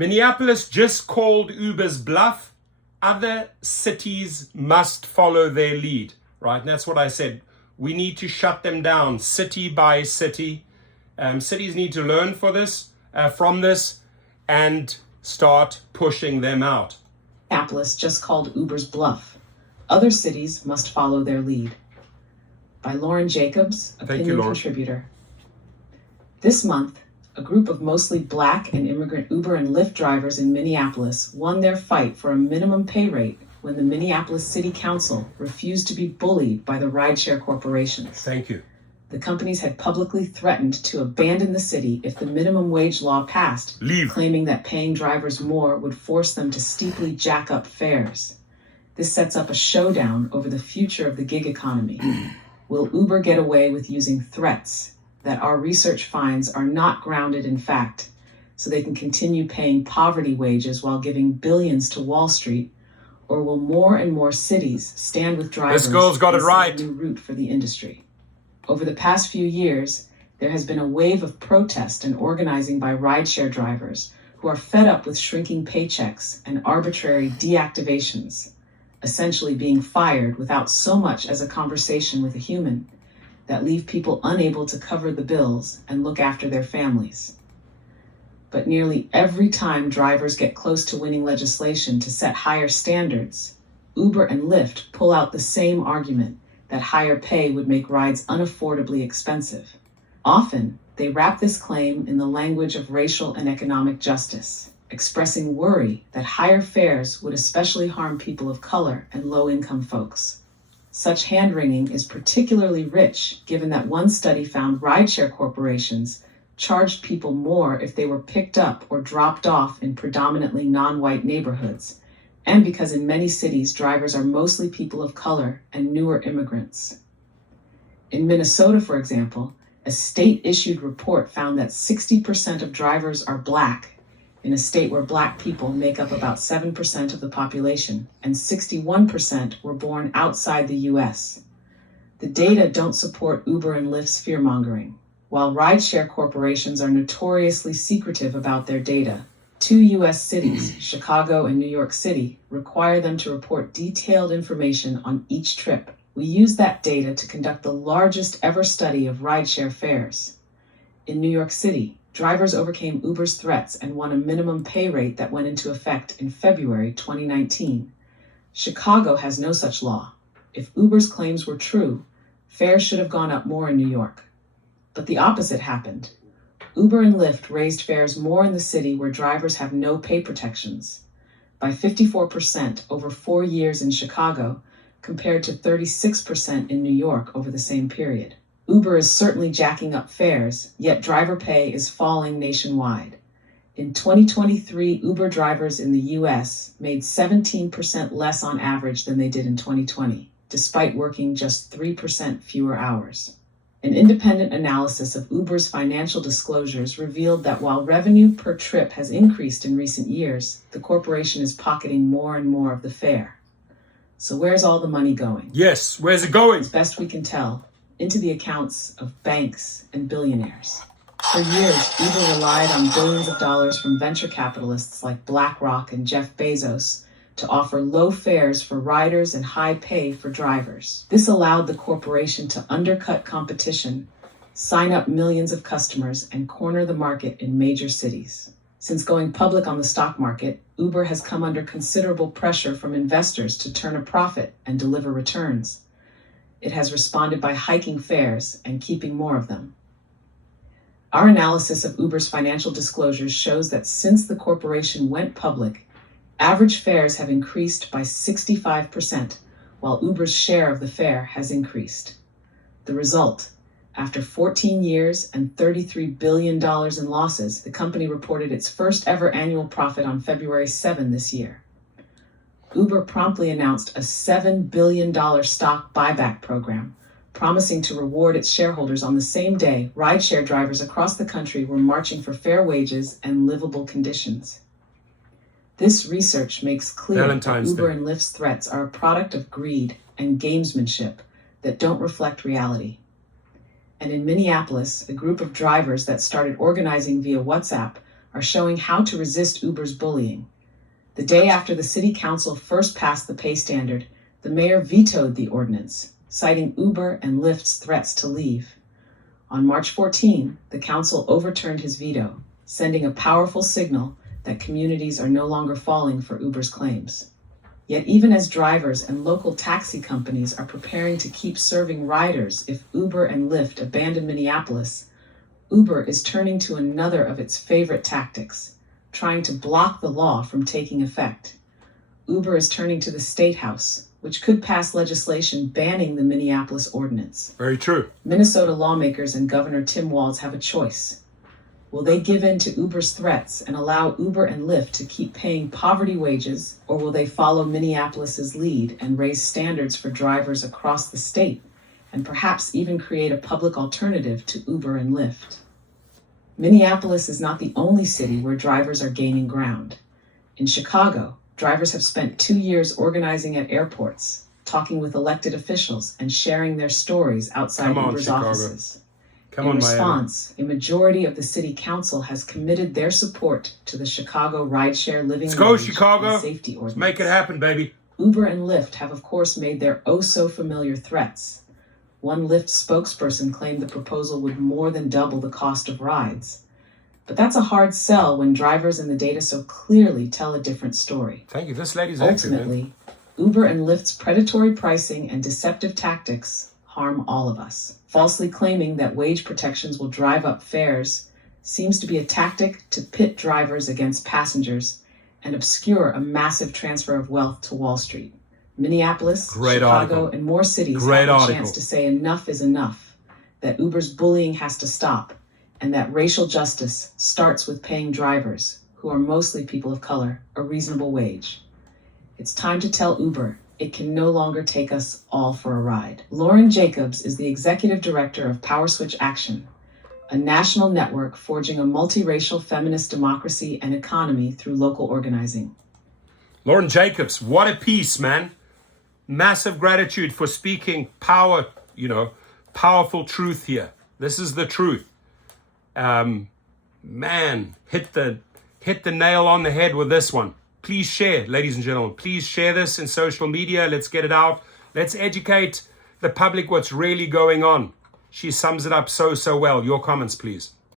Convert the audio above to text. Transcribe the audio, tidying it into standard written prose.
Minneapolis just called Uber's bluff. Other cities must follow their lead, right? And that's what I said. We need to shut them down city by city. Cities need to learn from this and start pushing them out. Minneapolis just called Uber's bluff. Other cities must follow their lead. By Lauren Jacobs, opinion contributor. This month, a group of mostly Black and immigrant Uber and Lyft drivers in Minneapolis won their fight for a minimum pay rate when the Minneapolis City Council refused to be bullied by the rideshare corporations. Thank you. The companies had publicly threatened to abandon the city if the minimum wage law passed, claiming that paying drivers more would force them to steeply jack up fares. This sets up a showdown over the future of the gig economy. Will Uber get away with using threats that our research finds are not grounded in fact, so they can continue paying poverty wages while giving billions to Wall Street? Or will more and more cities stand with drivers this girl's got it right. New route for the industry? Over the past few years, there has been a wave of protest and organizing by rideshare drivers who are fed up with shrinking paychecks and arbitrary deactivations, essentially being fired without so much as a conversation with a human, that leave people unable to cover the bills and look after their families. But nearly every time drivers get close to winning legislation to set higher standards, Uber and Lyft pull out the same argument that higher pay would make rides unaffordably expensive. Often, they wrap this claim in the language of racial and economic justice, expressing worry that higher fares would especially harm people of color and low-income folks. Such hand-wringing is particularly rich given that one study found rideshare corporations charged people more if they were picked up or dropped off in predominantly non-white neighborhoods, and because in many cities drivers are mostly people of color and newer immigrants. In Minnesota, for example, a state-issued report found that 60% of drivers are Black, in a state where Black people make up about 7% of the population, and 61% were born outside the U.S. The data don't support Uber and Lyft's fear-mongering. While rideshare corporations are notoriously secretive about their data, 2 U.S. cities, Chicago and New York City, require them to report detailed information on each trip. We use that data to conduct the largest ever study of rideshare fares. In New York City, drivers overcame Uber's threats and won a minimum pay rate that went into effect in February 2019. Chicago has no such law. If Uber's claims were true, fares should have gone up more in New York. But the opposite happened. Uber and Lyft raised fares more in the city where drivers have no pay protections, by 54% over 4 years in Chicago, compared to 36% in New York over the same period. Uber is certainly jacking up fares, yet driver pay is falling nationwide. In 2023, Uber drivers in the U.S. made 17% less on average than they did in 2020, despite working just 3% fewer hours. An independent analysis of Uber's financial disclosures revealed that while revenue per trip has increased in recent years, the corporation is pocketing more and more of the fare. So where's all the money going? Yes, where's it going? As best we can tell, into the accounts of banks and billionaires. For years, Uber relied on billions of dollars from venture capitalists like BlackRock and Jeff Bezos to offer low fares for riders and high pay for drivers. This allowed the corporation to undercut competition, sign up millions of customers, and corner the market in major cities. Since going public on the stock market, Uber has come under considerable pressure from investors to turn a profit and deliver returns. It has responded by hiking fares and keeping more of them. Our analysis of Uber's financial disclosures shows that since the corporation went public, average fares have increased by 65%, while Uber's share of the fare has increased. The result, after 14 years and $33 billion in losses, the company reported its first ever annual profit on February 7 this year. Uber promptly announced a $7 billion stock buyback program, promising to reward its shareholders on the same day rideshare drivers across the country were marching for fair wages and livable conditions. This research makes clear that Uber and Lyft's threats are a product of greed and gamesmanship that don't reflect reality. And in Minneapolis, a group of drivers that started organizing via WhatsApp are showing how to resist Uber's bullying. The day after the city council first passed the pay standard, the mayor vetoed the ordinance, citing Uber and Lyft's threats to leave. On March 14, the council overturned his veto, sending a powerful signal that communities are no longer falling for Uber's claims. Yet even as drivers and local taxi companies are preparing to keep serving riders if Uber and Lyft abandon Minneapolis, Uber is turning to another of its favorite tactics, trying to block the law from taking effect. Uber is turning to the State House, which could pass legislation banning the Minneapolis ordinance. Very true. Minnesota lawmakers and Governor Tim Walz have a choice. Will they give in to Uber's threats and allow Uber and Lyft to keep paying poverty wages, or will they follow Minneapolis's lead and raise standards for drivers across the state, and perhaps even create a public alternative to Uber and Lyft? Minneapolis is not the only city where drivers are gaining ground. In Chicago, drivers have spent 2 years organizing at airports, talking with elected officials, and sharing their stories outside Uber's offices. In response, a majority of the city council has committed their support to the Chicago Rideshare living Let's go, wage Chicago. and safety ordinance. Let's make it happen, baby. Uber and Lyft have, of course, made their oh-so-familiar threats. One Lyft spokesperson claimed the proposal would more than double the cost of rides. But that's a hard sell when drivers and the data so clearly tell a different story. Thank you. This lady's active, Ultimately, man. Uber and Lyft's predatory pricing and deceptive tactics harm all of us. Falsely claiming that wage protections will drive up fares seems to be a tactic to pit drivers against passengers and obscure a massive transfer of wealth to Wall Street. Minneapolis, Chicago, and more cities have a chance to say enough is enough, that Uber's bullying has to stop, and that racial justice starts with paying drivers, who are mostly people of color, a reasonable wage. It's time to tell Uber it can no longer take us all for a ride. Lauren Jacobs is the executive director of Power Switch Action, a national network forging a multiracial feminist democracy and economy through local organizing. Lauren Jacobs, what a piece, man. Massive gratitude for speaking powerful truth here. This is the truth. Man, hit the nail on the head with this one. Please share, ladies and gentlemen. Please share this in social media. Let's get it out. Let's educate the public what's really going on. She sums it up so well. Your comments, please.